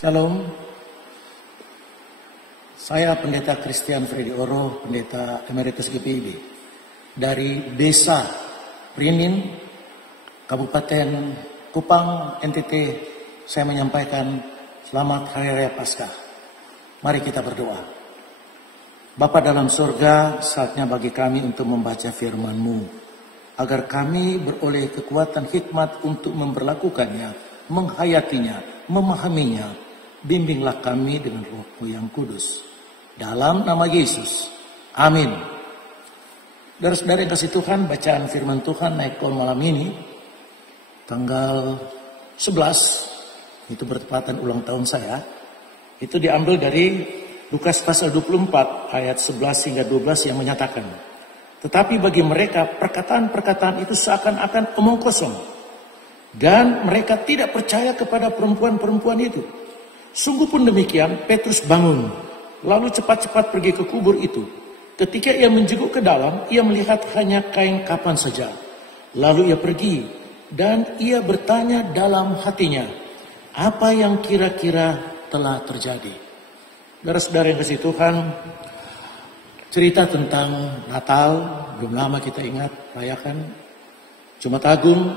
Shalom, saya Pendeta Christian Freddy Oro, Pendeta Emeritus GPIB dari Desa Prinin, Kabupaten Kupang, NTT. Saya menyampaikan selamat Hari Raya Paskah. Mari kita berdoa. Bapa dalam surga, saatnya bagi kami untuk membaca firman-Mu, agar kami beroleh kekuatan hikmat untuk memperlakukannya, menghayatinya, memahaminya. Bimbinglah kami dengan Roh-Mu yang kudus. Dalam nama Yesus. Amin. Saudara-saudara yang kasih Tuhan, bacaan firman Tuhan naik call malam ini, tanggal 11, itu bertepatan ulang tahun saya. Itu diambil dari Lukas pasal 24 ayat 11 hingga 12 yang menyatakan, tetapi bagi mereka perkataan-perkataan itu seakan-akan omong kosong, dan mereka tidak percaya kepada perempuan-perempuan itu. Sungguh pun demikian, Petrus bangun, lalu cepat-cepat pergi ke kubur itu. Ketika ia menjenguk ke dalam, ia melihat hanya kain kafan saja. Lalu ia pergi, dan ia bertanya dalam hatinya, apa yang kira-kira telah terjadi? Saudara-saudara yang kasih Tuhan, cerita tentang Natal, belum lama kita ingat, rayakan Jumat Agung,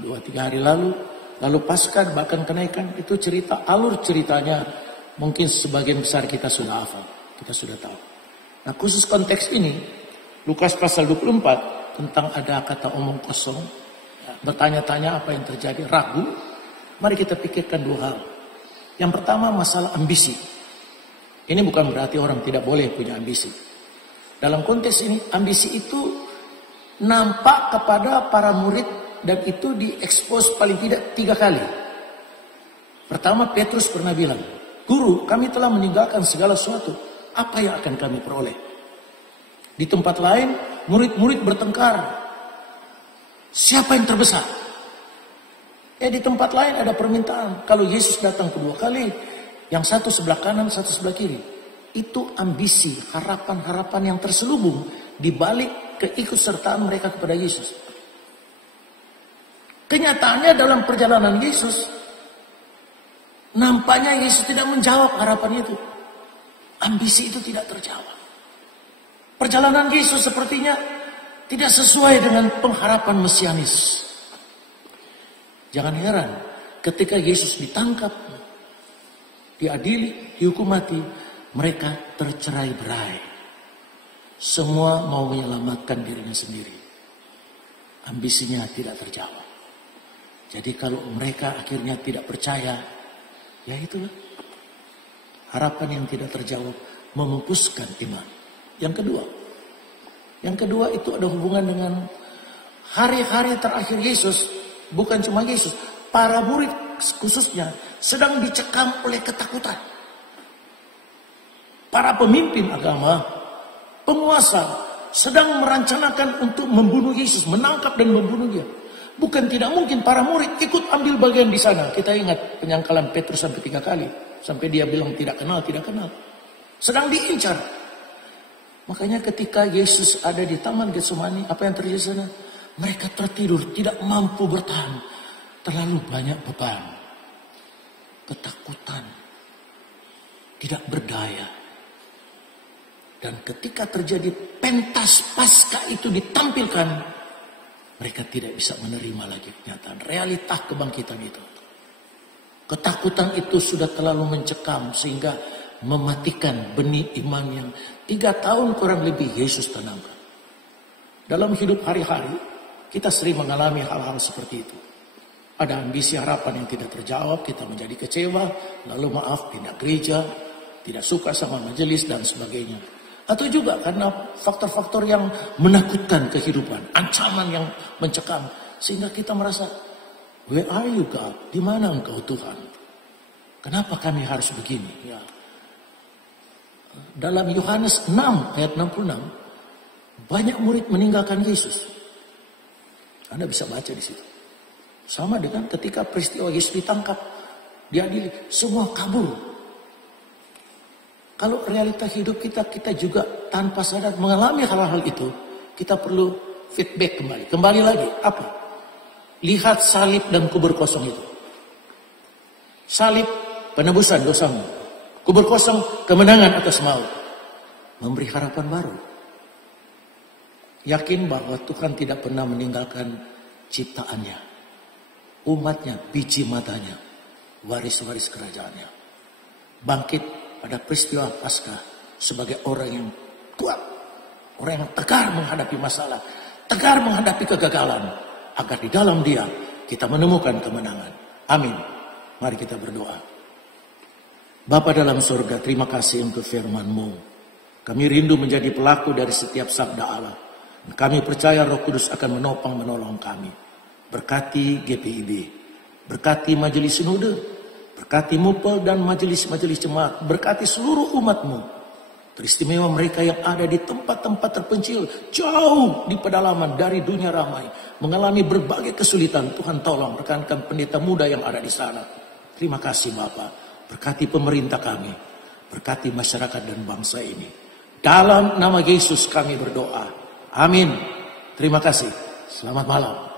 2-3 hari lalu. Lalu Paskah, bahkan kenaikan, itu cerita, alur ceritanya mungkin sebagian besar kita sudah hafal, kita sudah tahu. Nah, khusus konteks ini, Lukas pasal 24 tentang ada kata omong kosong, bertanya-tanya apa yang terjadi, ragu. Mari kita pikirkan dua hal. Yang pertama, masalah ambisi. Ini bukan berarti orang tidak boleh punya ambisi. Dalam konteks ini, ambisi itu nampak kepada para murid, dan itu diekspos paling tidak 3 kali. Pertama, Petrus pernah bilang, Guru, kami telah meninggalkan segala sesuatu. Apa yang akan kami peroleh? Di tempat lain, murid-murid bertengkar. Siapa yang terbesar? Di tempat lain ada permintaan. Kalau Yesus datang kedua kali, yang satu sebelah kanan, satu sebelah kiri. Itu ambisi, harapan-harapan yang terselubung di balik keikutsertaan mereka kepada Yesus. Kenyataannya dalam perjalanan Yesus, nampaknya Yesus tidak menjawab harapan itu. Ambisi itu tidak terjawab. Perjalanan Yesus sepertinya tidak sesuai dengan pengharapan mesianis. Jangan heran, ketika Yesus ditangkap, diadili, dihukum mati, mereka tercerai-berai. Semua mau menyelamatkan dirinya sendiri. Ambisinya tidak terjawab. Jadi kalau mereka akhirnya tidak percaya, ya itulah. Harapan yang tidak terjawab memupuskan iman. Yang kedua itu ada hubungan dengan hari-hari terakhir Yesus. Bukan cuma Yesus, para murid khususnya sedang dicekam oleh ketakutan. Para pemimpin agama, penguasa sedang merencanakan untuk membunuh Yesus, menangkap dan membunuh dia. Bukan tidak mungkin para murid ikut ambil bagian di sana. Kita ingat penyangkalan Petrus sampai 3 kali. Sampai dia bilang tidak kenal. Sedang diincar. Makanya ketika Yesus ada di Taman Getsemani, apa yang terjadi sana? Mereka tertidur, tidak mampu bertahan. Terlalu banyak beban. Ketakutan. Tidak berdaya. Dan ketika terjadi pentas Paskah itu ditampilkan, mereka tidak bisa menerima lagi kenyataan, realita kebangkitan itu. Ketakutan itu sudah terlalu mencekam sehingga mematikan benih iman yang 3 tahun kurang lebih Yesus tanamkan. Dalam hidup hari-hari, kita sering mengalami hal-hal seperti itu. Ada ambisi harapan yang tidak terjawab, kita menjadi kecewa, lalu maaf, pindah gereja, tidak suka sama majelis dan sebagainya. Atau juga karena faktor-faktor yang menakutkan kehidupan, ancaman yang mencekam, sehingga kita merasa, where are you God? Di mana engkau Tuhan? Kenapa kami harus begini? Ya. Dalam Yohanes 6 ayat 66, banyak murid meninggalkan Yesus. Anda bisa baca di situ. Sama dengan ketika peristiwa Yesus ditangkap, diadili, semua kabur. Kalau realita hidup kita juga tanpa sadar mengalami hal-hal itu, kita perlu feedback kembali. Kembali lagi, apa? Lihat salib dan kubur kosong itu. Salib penebusan dosamu. Kubur kosong kemenangan atas maut. Memberi harapan baru. Yakin bahwa Tuhan tidak pernah meninggalkan ciptaannya. Umatnya, biji matanya, waris-waris kerajaannya. Bangkit pada peristiwa Paskah sebagai orang yang kuat. Orang yang tegar menghadapi masalah. Tegar menghadapi kegagalan. Agar di dalam dia kita menemukan kemenangan. Amin. Mari kita berdoa. Bapa dalam surga, terima kasih untuk firman-Mu. Kami rindu menjadi pelaku dari setiap sabda Allah. Kami percaya Roh Kudus akan menopang menolong kami. Berkati GPIB, berkati Majelis Sinode, berkati MUPEL dan majelis-majelis jemaat, berkati seluruh umat-Mu. Teristimewa mereka yang ada di tempat-tempat terpencil, jauh di pedalaman dari dunia ramai, mengalami berbagai kesulitan. Tuhan tolong rekan-rekan pendeta muda yang ada di sana. Terima kasih Bapa. Berkati pemerintah kami, berkati masyarakat dan bangsa ini. Dalam nama Yesus kami berdoa. Amin. Terima kasih. Selamat malam.